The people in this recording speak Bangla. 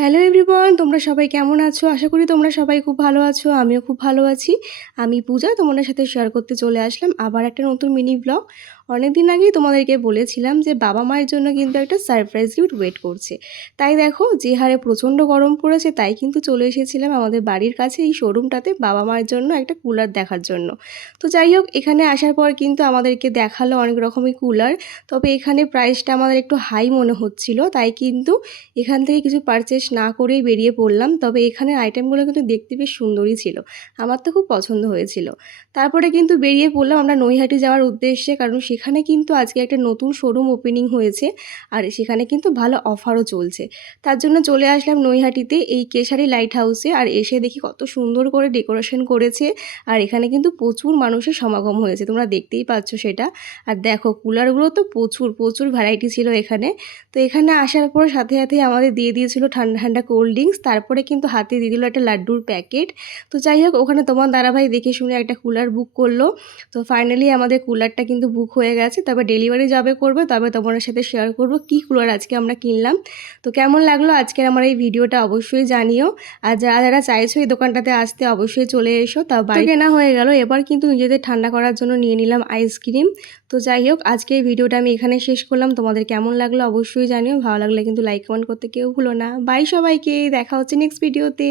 হ্যালো এভরিওয়ান, তোমরা সবাই কেমন আছো? আশা করি তোমরা সবাই খুব ভালো আছো। আমিও খুব ভালো আছি। আমি পূজা তোমাদের সাথে শেয়ার করতে চলে আসলাম আবার একটা নতুন মিনি ব্লগ। অনেকদিন আগেই তোমাদেরকে বলেছিলাম যে বাবা-মায়ের জন্য কিন্তু একটা সারপ্রাইজ গিফট ওয়েট করছে। তাই দেখো যে হারে প্রচণ্ড গরম পড়েছে তাই কিন্তু চলে এসেছিলাম আমাদের বাড়ির কাছে এই শোরুমটাতে বাবা-মায়ের জন্য একটা কুলার দেখার জন্য। তো যাই হোক, এখানে আসার পর কিন্তু আমাদেরকে দেখালো অনেক রকমের কুলার। তবে এখানে প্রাইসটা আমাদের একটু হাই মনে হচ্ছিল, তাই কিন্তু এখান থেকে কিছু পারচেস না করেই বেরিয়ে পড়লাম। তবে এখানের আইটেমগুলো কিন্তু দেখতে বেশ সুন্দরই ছিল। আমার তো খুব পছন্দ হয়েছিল। তারপরে কিন্তু বেরিয়ে পড়লাম আমরা নৈহাটি যাওয়ার উদ্দেশ্যে, কারণ সেখানে কিন্তু আজকে একটা নতুন শোরুম ওপেনিং হয়েছে আর সেখানে কিন্তু ভালো অফারও চলছে। তার জন্য চলে আসলাম নৈহাটিতে এই কেশারি লাইট হাউসে। আর এসে দেখি কত সুন্দর করে ডেকোরেশন করেছে আর এখানে কিন্তু প্রচুর মানুষের সমাগম হয়েছে, তোমরা দেখতেই পাচ্ছ সেটা। আর দেখো কুলারগুলো তো প্রচুর প্রচুর ভ্যারাইটি ছিল এখানে। তো এখানে আসার পর সাথে সাথেই আমাদের দিয়ে দিয়েছিল ঠান্ডা ঠান্ডা কোল্ড ড্রিঙ্কস, তারপরে কিন্তু হাতে দিয়ে দিল একটা লাড্ডুর প্যাকেট। তো যাই হোক, ওখানে তোমার দাদাভাই দেখে শুনে একটা কুলার বুক করলো। তো ফাইনালি আমাদের কুলারটা কিন্তু বুক হয়ে গেছে। তবে ডেলিভারি যাবে করবে, তবে তোমাদের সাথে শেয়ার করব কি কুলার আজকে আমরা কিনলাম। তো কেমন লাগলো আজকের আমার এই ভিডিওটা অবশ্যই জানিও। আর যারা যারা চাইছো এই দোকানটাতে আসতে অবশ্যই চলে এসো। তা বাড়ি কেনা হয়ে গেল, এবার কিন্তু নিজেদের ঠান্ডা করার জন্য নিয়ে নিলাম আইসক্রিম। তো যাই হোক, আজকের ভিডিওটা আমি এখানে শেষ করলাম। তোমাদের কেমন লাগলো অবশ্যই জানিও। ভালো লাগলে কিন্তু লাইক কমেন্ট করতে কেউ ভুলো না। বাই সবাইকে, দেখা হচ্ছে নেক্সট ভিডিওতে।